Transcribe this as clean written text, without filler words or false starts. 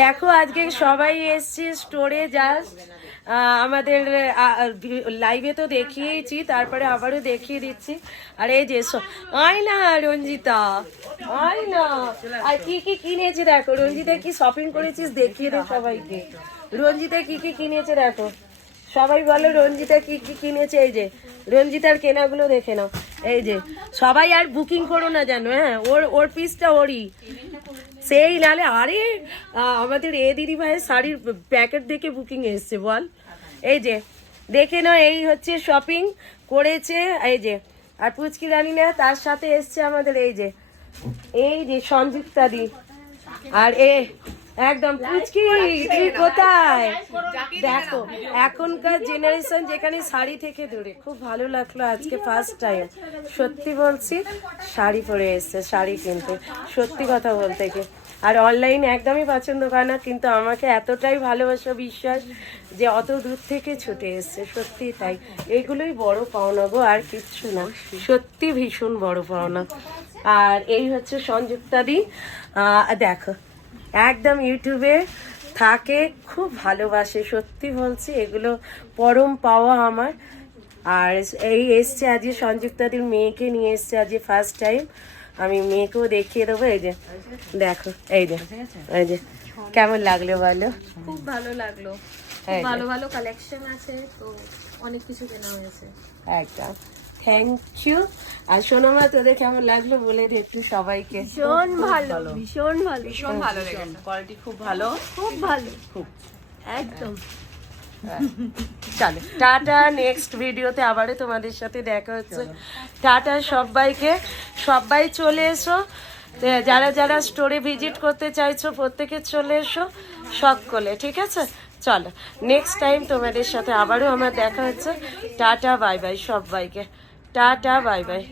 দেখো আজকে সবাই এসছে স্টোরে, জাস্ট আমাদের লাইভে তো দেখিয়েছি, তারপরে আবারও দেখিয়ে দিচ্ছি। আর এই যে আয় না রঞ্জিতা, আয় না। আর কি কি কিনেছে দেখো, রঞ্জিতা কি শপিং করেছিস দেখিয়ে দে সবাইকে। রঞ্জিতা কি কি কিনেছে দেখো, সবাই বলো রঞ্জিতা কি কি কিনেছে। এই যে রঞ্জিতার কেনাগুলো দেখে নাও। এই যে সবাই আর বুকিং করো না জানো, হ্যাঁ ওর পিসটা ওরই সেই, নালে আরে আমাদের দিদি ভাইয়ের শাড়ির প্যাকেট দেখে বুকিং এসছে বল। এই যে দেখে নাও, এই হচ্ছে শপিং করেছে। এই যে আর পুচকি রানী না, তার সাথে এসছে আমাদের এই যে সংযুক্তা দি। আর একদম পুচকি, তুই কোথায়? দেখো এখনকার জেনারেশন যেখানে শাড়ি থেকে দূরে, খুব ভালো লাগলো আজকে ফার্স্ট টাইম সত্যি বলছি শাড়ি পরে এসছে, শাড়ি কিনতে। সত্যি কথা বলতে কি, আর অনলাইন একদমই পছন্দ করে না, কিন্তু আমাকে এতটাই ভালোবাসা, বিশ্বাস যে অত দূর থেকে ছুটে এসছে। সত্যি তাই, এইগুলোই বড় পাওনা গো, আর কিচ্ছু না। সত্যি ভীষণ বড় পাওনা। আর এই হচ্ছে সংযুক্তা দি, দেখো একদম ইউটিউবে থাকে, খুব ভালোবাসে। সত্যি বলছি এগুলো পরম পাওয়া আমার। আর এই এসছে আজকে সংযুক্তাদির মেয়েকে নিয়ে এসছে আজকে ফার্স্ট টাইম। আমি মেয়েকেও দেখিয়ে দেবো। এই যে দেখো, এই যে কেমন লাগলো বলো? খুব ভালো লাগলো, ভালো ভালো কালেকশন আছে তো, অনেক কিছু কেনা হয়েছে। একদম থ্যাংক ইউ। আর সোনামা তোদের কেমন লাগলো বলে দে একটু সবাইকে। ভীষণ ভালো, ভীষণ ভালো, ভীষণ ভালো লেগেছে, কোয়ালিটি খুব ভালো, খুব ভালো, খুব একদম। চলো টাটা, নেক্সট ভিডিওতে আবারও তোমাদের সাথে দেখা হচ্ছে। টাটা সবাইকে, সবাই চলে এসো, যারা যারা স্টোরে ভিজিট করতে চাইছো প্রত্যেকে চলে এসো সকলে, ঠিক আছে? চলো নেক্সট টাইম তোমাদের সাথে আবারও আমার দেখা হচ্ছে। টাটা বাই বাই সবাইকে, টাটা বাই বাই।